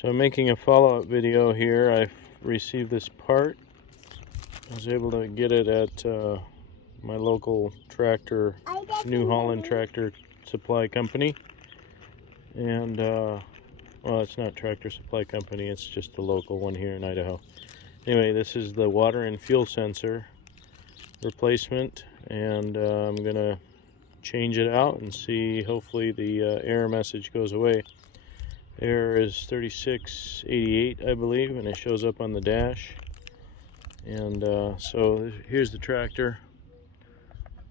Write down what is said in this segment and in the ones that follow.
So I'm making a follow-up video here. I received this part. I was able to get it at my local tractor, New Holland Tractor Supply Company. And, well, it's not Tractor Supply Company, it's just the local one here in Idaho. Anyway, this is the water and fuel sensor replacement, and I'm going to change it out and see, hopefully the error message goes away. Error is 3688, I believe, and it shows up on the dash. And so here's the tractor.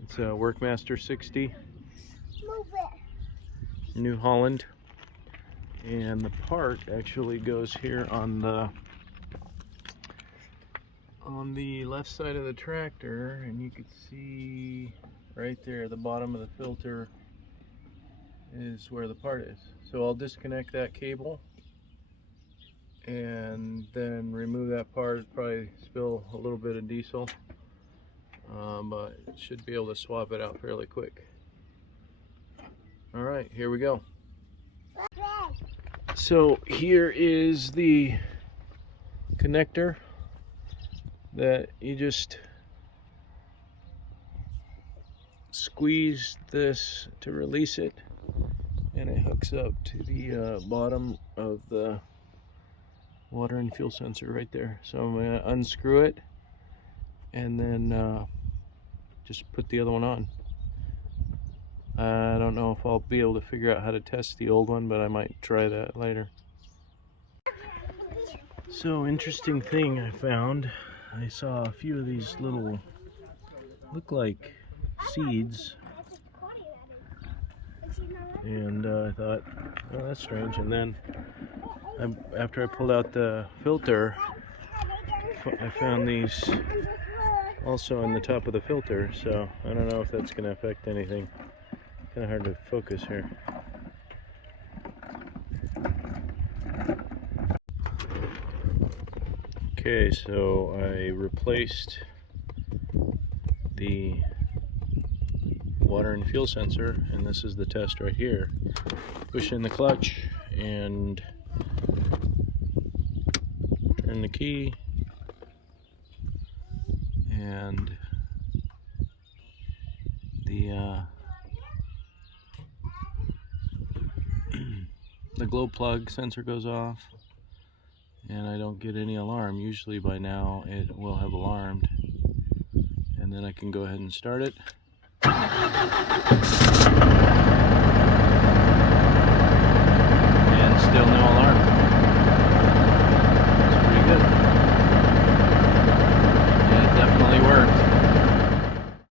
It's a Workmaster 60, New Holland, and the part actually goes here on the left side of the tractor, and you can see right there the bottom of the filter is where the part is. So I'll disconnect that cable and then remove that part. Probably spill a little bit of diesel, but should be able to swap it out fairly quick. Alright, here we go. So here is the connector that you just squeeze this to release it, and it hooks up to the bottom of the water and fuel sensor right there. So I'm going to unscrew it and then just put the other one on. I don't know if I'll be able to figure out how to test the old one, but I might try that later. So, interesting thing I found. I saw a few of these little, look like seeds, and I thought, oh, that's strange. And then after I pulled out the filter, I found these also in the top of the filter, so I don't know if that's going to affect anything. Kind of hard to focus here. Okay, so I replaced the water and fuel sensor, and this is the test right here. Push in the clutch and turn the key, and the glow plug sensor goes off, and I don't get any alarm. Usually by now it will have alarmed, and then I can go ahead and start it. And still no alarm. That's pretty good. Yeah, it definitely worked.